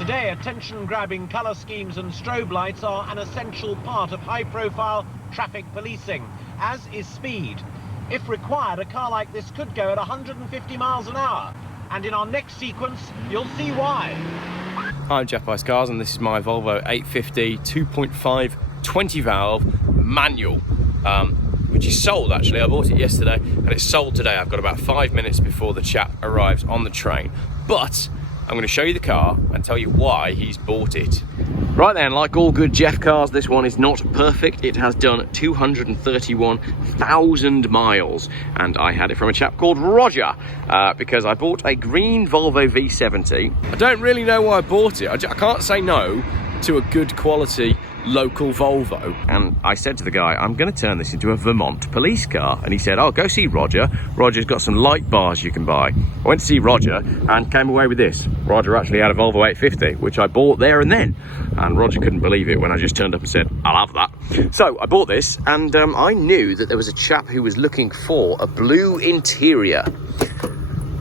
Today, attention-grabbing colour schemes and strobe lights are an essential part of high-profile traffic policing, as is speed. If required, a car like this could go at 150 miles an hour. And in our next sequence, you'll see why. Hi, I'm Geoff Cars, and this is my Volvo 850 2.5 20 valve manual, which is sold actually. I bought it yesterday and it's sold today. I've got about 5 minutes before the chap arrives on the train. But I'm going to show you the car and tell you why he's bought it. Right then, like all good Geoff cars, this one is not perfect. It has done 231,000 miles, and I had it from a chap called Roger because I bought a green Volvo V70. I don't really know why I bought it. I can't say no to a good quality local Volvo, and I said to the guy, I'm going to turn this into a Vermont police car, and he said, oh, go see Roger. Roger's got some light bars you can buy. I went to see Roger and came away with this. Roger actually had a Volvo 850, which I bought there and then, and Roger couldn't believe it when I just turned up and said, I'll have that. So I bought this, and I knew that there was a chap who was looking for a blue interior.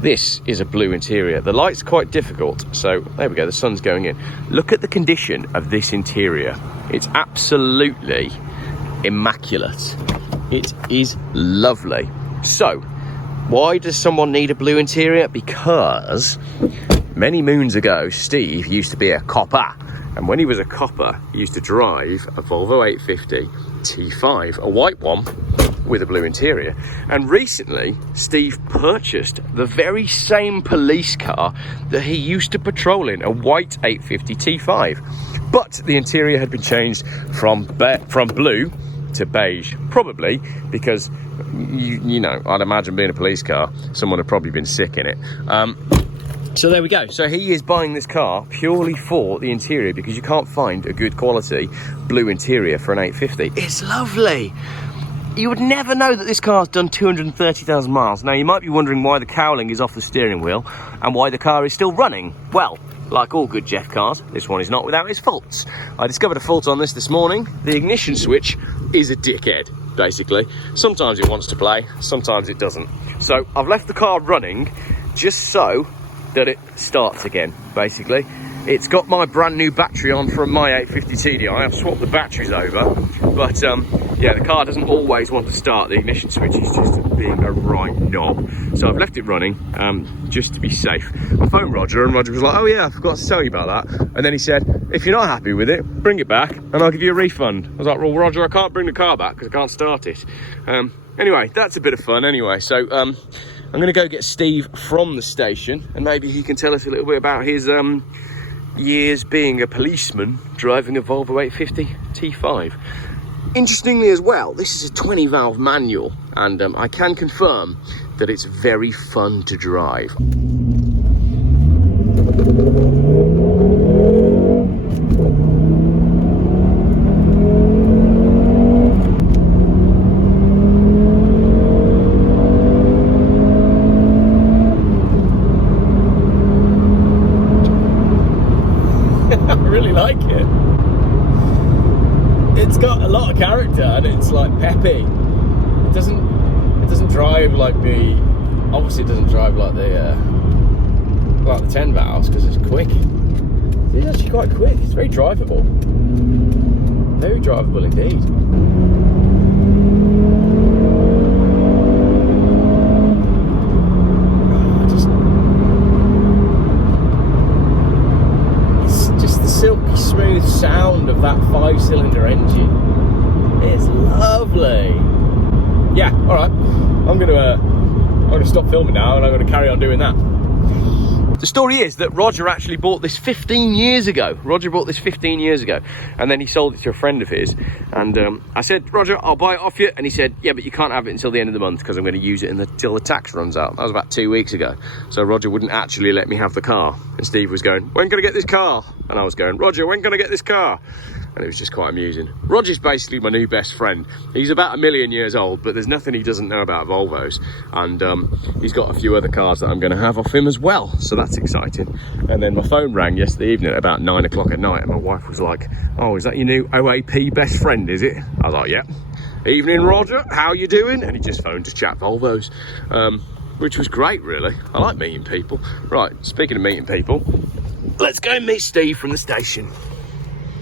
This is a blue interior. The light's quite difficult, so there we go, the sun's going in. Look at the condition of this interior. It's absolutely immaculate. It is lovely. So, why does someone need a blue interior? Because many moons ago, Steve used to be a copper. And when he was a copper, he used to drive a Volvo 850 T5, a white one, with a blue interior. And recently Steve purchased the very same police car that he used to patrol in, a white 850 T5, but the interior had been changed from blue to beige, probably because you know, I'd imagine being a police car, someone had probably been sick in it. So there we go. So he is buying this car purely for the interior because you can't find a good quality blue interior for an 850. It's lovely. You would never know that this car's done 230,000 miles. Now, you might be wondering why the cowling is off the steering wheel and why the car is still running. Well, like all good Geoff cars, this one is not without its faults. I discovered a fault on this morning. The ignition switch is a dickhead, basically. Sometimes it wants to play, sometimes it doesn't. So I've left the car running just so that it starts again, basically. It's got my brand new battery on from my 850 TDI. I've swapped the batteries over, but yeah, the car doesn't always want to start. The ignition switch is just being a right knob. So I've left it running just to be safe. I phoned Roger, and Roger was like, oh yeah, I forgot to tell you about that. And then he said, if you're not happy with it, bring it back and I'll give you a refund. I was like, well, Roger, I can't bring the car back because I can't start it. Anyway, that's a bit of fun anyway. So I'm going to go get Steve from the station, and maybe he can tell us a little bit about his years being a policeman driving a Volvo 850 T5. Interestingly as well, this is a 20 valve manual, and I can confirm that it's very fun to drive. I really like it. It's got a lot of character and it's like peppy. It doesn't drive like the, obviously it doesn't drive like the 10 valves because it's quick. It's actually quite quick. It's very drivable. Very drivable indeed. Silky smooth sound of that 5-cylinder engine. It's lovely. Yeah, all right. I'm gonna stop filming now, and I'm gonna carry on doing that. The story is that Roger actually bought this 15 years ago. Roger bought this 15 years ago, and then he sold it to a friend of his. And I said, Roger, I'll buy it off you. And he said, yeah, but you can't have it until the end of the month because I'm going to use it until the tax runs out. That was about 2 weeks ago. So Roger wouldn't actually let me have the car. And Steve was going, when can I get this car? And I was going, Roger, when can I get this car? And it was just quite amusing. Roger's basically my new best friend. He's about 1 million years old, but there's nothing he doesn't know about Volvos. And he's got a few other cars that I'm going to have off him as well. So that's exciting. And then my phone rang yesterday evening at about 9 o'clock at night. And my wife was like, oh, is that your new OAP best friend, is it? I was like, yeah. Evening, Roger. How you doing? And he just phoned to chat Volvos, which was great, really. I like meeting people. Right, speaking of meeting people, let's go and meet Steve from the station.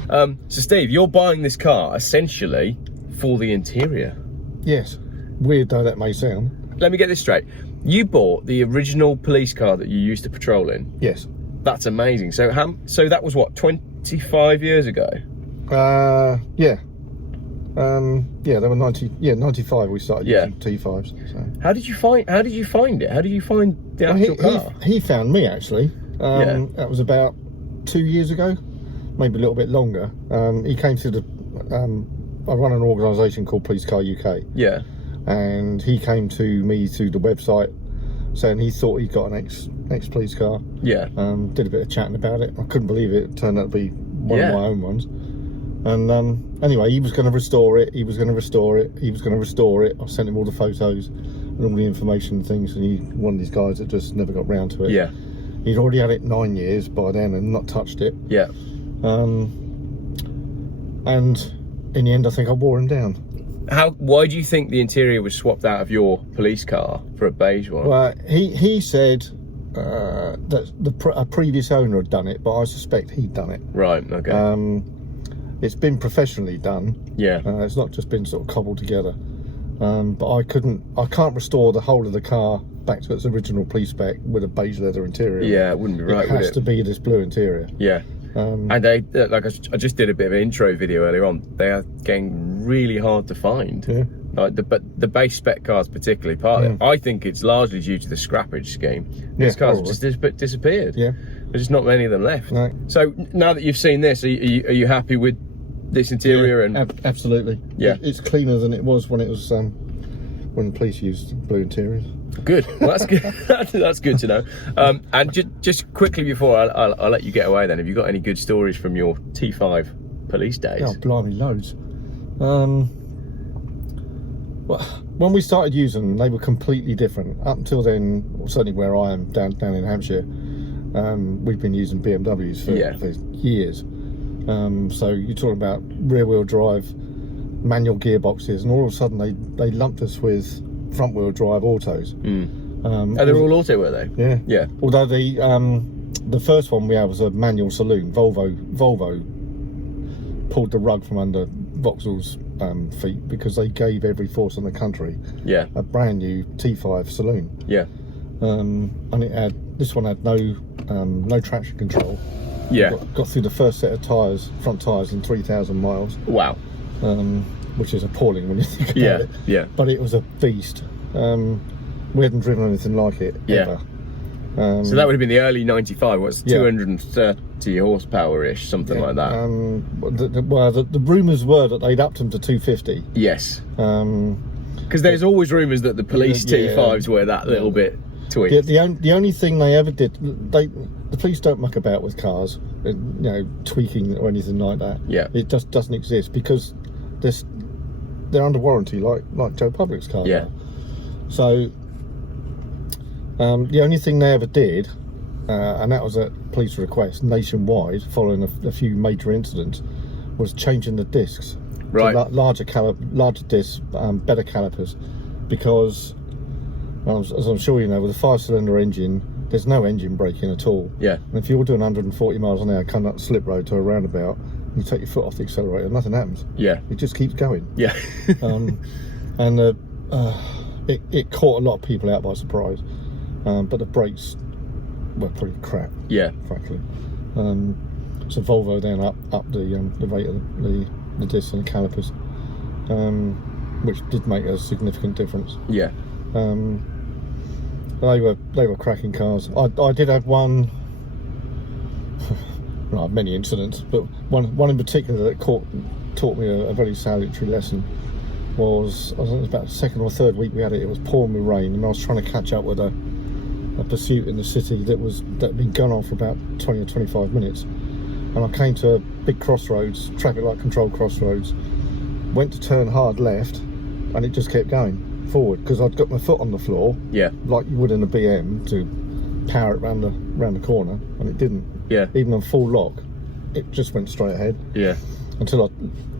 So Steve, you're buying this car essentially for the interior. Yes. Weird though that may sound. Let me get this straight. You bought the original police car that you used to patrol in? Yes. That's amazing. So that was what, 25 years ago? Yeah. Yeah, they were 95 we started using T5s. So. How did you find it? How did you find the actual car? He found me actually. That was about 2 years ago, maybe a little bit longer. He came to the I run an organisation called Police Car UK. Yeah. And he came to me through the website saying he thought he got an ex police car. Yeah. Did a bit of chatting about it. I couldn't believe it. It turned out to be one of my own ones. And anyway, he was going to restore it. He was going to restore it. I sent him all the photos and all the information and things. And he's one of these guys that just never got round to it. Yeah. He'd already had it 9 years by then and not touched it. Yeah. And in the end, I think I wore him down. Why do you think the interior was swapped out of your police car for a beige one? Well, he said that a previous owner had done it, but I suspect he'd done it. Right. Okay. It's been professionally done. Yeah. It's not just been sort of cobbled together. But I can't restore the whole of the car back to its original police spec with a beige leather interior. Yeah, it wouldn't be right. It has to be this blue interior. Yeah. And they, like I just did a bit of an intro video earlier on. They are getting really hard to find. Yeah. Like the base spec cars, particularly, part of it. I think it's largely due to the scrappage scheme. These cars have just disappeared. Yeah. There's just not many of them left. No. So now that you've seen this, are you happy with this interior? Yeah, and absolutely. Yeah. It's cleaner than it was when it was when the police used blue interiors. Good. Well, that's good. That's good to know. And just quickly before I'll let you get away, then, have you got any good stories from your T5 police days? Oh, blimey, loads. Well, when we started using them, they were completely different. Up until then, certainly where I am down in Hampshire, we've been using BMWs for years. So you're talking about rear-wheel drive, manual gearboxes, and all of a sudden they lumped us with front-wheel drive autos. They're all auto, were they? Yeah. Yeah. Although the first one we had was a manual saloon. Volvo pulled the rug from under Vauxhall's feet because they gave every force in the country a brand new T5 saloon. Yeah. And this one had no traction control. Yeah. Got through the first set of front tyres in 3,000 miles. Wow. Which is appalling when you think about it. Yeah. But it was a beast. We hadn't driven anything like it ever. So that would have been the early 95. What's 230 horsepower-ish, something like that. The rumours were that they'd upped them to 250. Yes. Because there's always rumours that the police T5s were that little bit tweaked. The only thing they ever did, the police don't muck about with cars, tweaking or anything like that. Yeah. It just doesn't exist because they're under warranty, like Joe Public's car. Yeah. So the only thing they ever did, and that was at police request nationwide, following a few major incidents, was changing the discs. Right. To larger discs, better calipers, because as I'm sure you know, with a 5-cylinder engine, there's no engine braking at all. Yeah. And if you're doing 140 miles an hour coming up the slip road to a roundabout, you take your foot off the accelerator, nothing happens. Yeah. It just keeps going. Yeah. And it caught a lot of people out by surprise. But the brakes were pretty crap. Yeah. Frankly. So Volvo then upped the rate of the discs and the calipers, which did make a significant difference. Yeah. They were cracking cars. I did have one. Well, many incidents, but one in particular that taught me a very salutary lesson was, I think it was about the second or third week we had it. It was pouring with rain, and I was trying to catch up with a pursuit in the city that had been going on for about 20 or 25 minutes, and I came to a big crossroads, traffic light controlled crossroads, went to turn hard left, and it just kept going forward because I'd got my foot on the floor, like you would in a BM, to power it round the corner, and it didn't. Yeah. Even on full lock, it just went straight ahead. Yeah. until I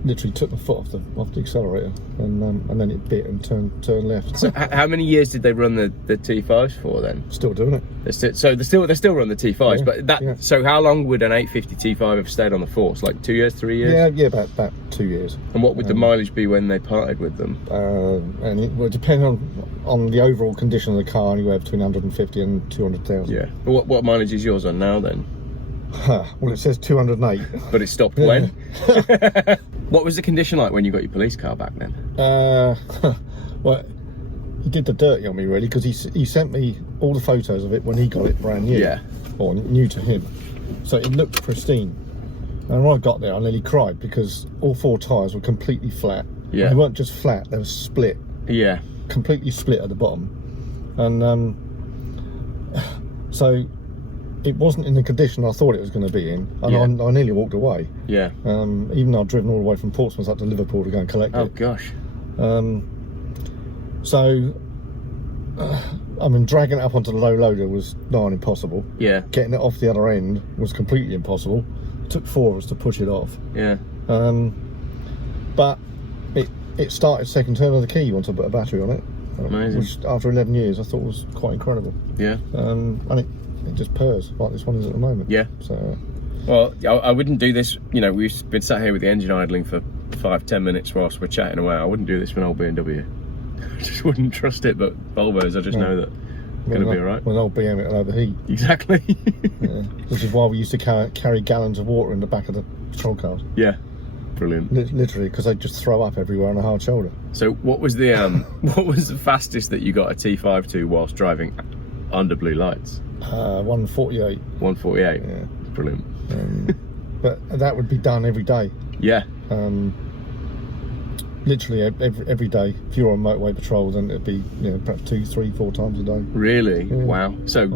literally took my foot off the accelerator, and then it bit and turned left. So how many years did they run the T5s for then? Still doing it. They still run the T5s, Yeah, but that. yeah. So how long would an 850 T5 have stayed on the force? Like 2 years, 3 years? Yeah, about 2 years. And what would the mileage be when they parted with them? And it would depend on the overall condition of the car, anywhere between 150 and 200,000. Yeah. What mileage is yours on now then? Well, it says 208. But it stopped when? What was the condition like when you got your police car back then? Well, he did the dirty on me really, because he sent me all the photos of it when he got it brand new. Yeah. Or new to him. So it looked pristine. And when I got there, I nearly cried because all 4 tyres were completely flat. Yeah. They weren't just flat; they were split. Yeah. Completely split at the bottom. And so it wasn't in the condition I thought it was going to be in, and I nearly walked away. Yeah. Even though I'd driven all the way from Portsmouth up to Liverpool to go and collect it. Oh gosh. So I mean, dragging it up onto the low loader was nigh on impossible. Yeah. Getting it off the other end was completely impossible. It took 4 of us to push it off. Yeah. But it started second turn of the key once I put a battery on it. Amazing. Which after 11 years I thought was quite incredible. Yeah. And it just purrs like this one is at the moment. Yeah. So. Well, I wouldn't do this. You know, we've been sat here with the engine idling for 5-10 minutes whilst we're chatting away. I wouldn't do this with an old BMW. I just wouldn't trust it. But Volvos, I just know that it's going to be all right. With an old BM, it'll overheat. Exactly. Yeah. Which is why we used to carry gallons of water in the back of the patrol cars. Yeah. Brilliant. Literally, because they'd just throw up everywhere on a hard shoulder. So, what was the what was the fastest that you got a T5 to whilst driving under blue lights? 148. 148. Yeah. Brilliant. But that would be done every day. Yeah. Literally every day. If you're on motorway patrol, then it'd be perhaps 2, 3, 4 times a day. Really? Yeah. Wow. So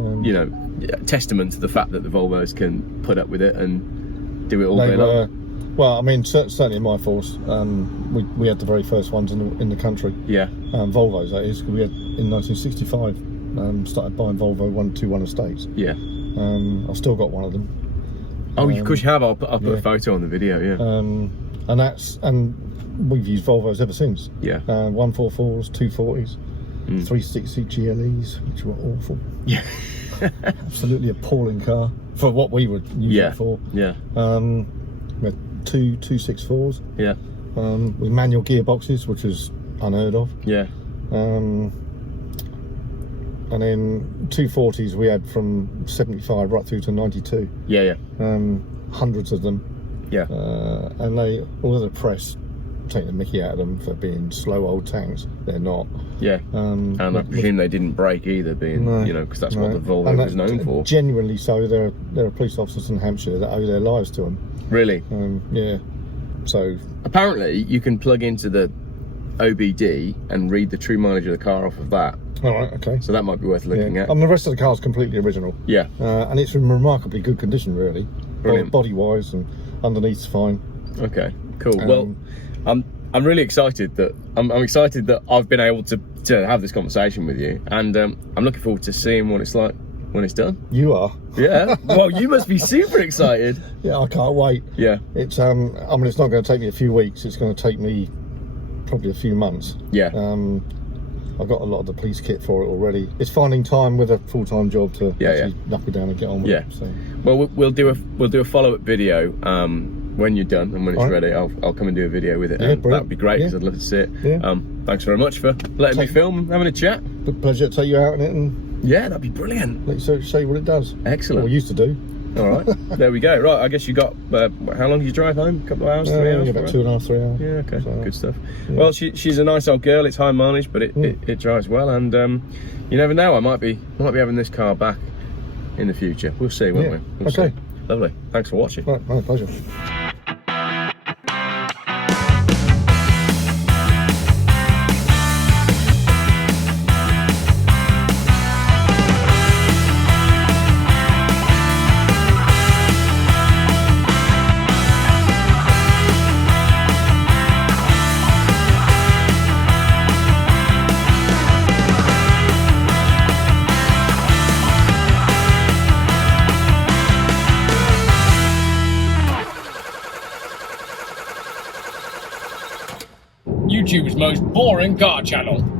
testament to the fact that the Volvos can put up with it and do it all day long. Well, I mean, certainly in my force, we had the very first ones in the country. Yeah. Volvos, that is. We had in 1965 started buying Volvo 121 estates. Yeah. I've still got one of them. Oh, of course you have. I'll put a photo on the video. Yeah. And we've used Volvos ever since. Yeah. 144s, 240s, 360 GLEs, which were awful. Yeah. Absolutely appalling car for what we would use it for. Yeah. We had 2 264s. Yeah. With manual gearboxes, which was unheard of. Yeah. And then 240s we had from 75 right through to 92. Yeah. Hundreds of them. Yeah. And all of the press take the mickey out of them for being slow old tanks. They're not. Yeah. And I presume they didn't break either, being because that's what the Volvo was known for. Genuinely so. There are police officers in Hampshire that owe their lives to them. Really? Yeah. So apparently you can plug into the OBD and read the true mileage of the car off of that. All right. Okay. So that might be worth looking at. And the rest of the car's completely original. Yeah. And it's in remarkably good condition, really. Brilliant. Body wise and underneath's fine. Okay. Cool. Well, I'm really excited that I'm excited that I've been able to have this conversation with you, and I'm looking forward to seeing what it's like when it's done. You are. Yeah. Well, you must be super excited. Yeah, I can't wait. Yeah. It's I mean, it's not going to take me a few weeks. It's going to take me probably a few months. Yeah. I've got a lot of the police kit for it already. It's finding time with a full-time job to actually knuckle down and get on with it. So. Well, we'll do a follow-up video when you're done and when it's ready. I'll come and do a video with it. Yeah, that'd be great because I'd love to see it. Yeah. Thanks very much for letting me film and having a chat. Pleasure to take you out in it and that'd be brilliant. let you show you what it does. Excellent. What we used to do. All right, there we go. Right, I guess you got how long did you drive home? A couple of hours, 3 hours? About 2.5, 3 hours. Yeah, okay, So, good stuff. Yeah. Well, she's a nice old girl. It's high mileage, but it drives well, and you never know. I might be having this car back in the future. We'll see, won't we? We'll see. Lovely. Thanks for watching. Right, my pleasure. most boring car channel.